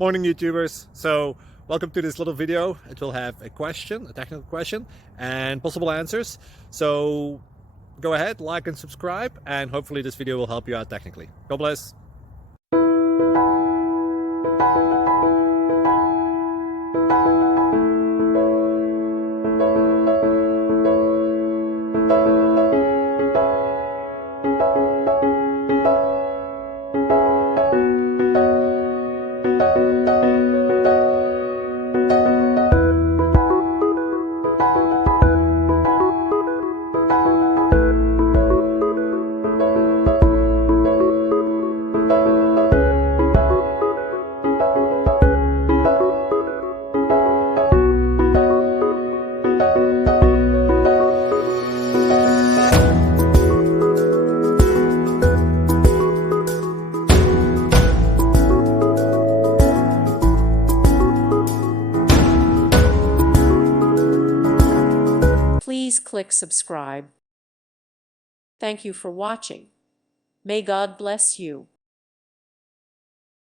Morning YouTubers. So welcome to this little video. It will have a question, a technical question, and possible answers. So go ahead, like and subscribe, and hopefully this video will help you out technically. God bless. Please click subscribe. Thank you for watching. May God bless you.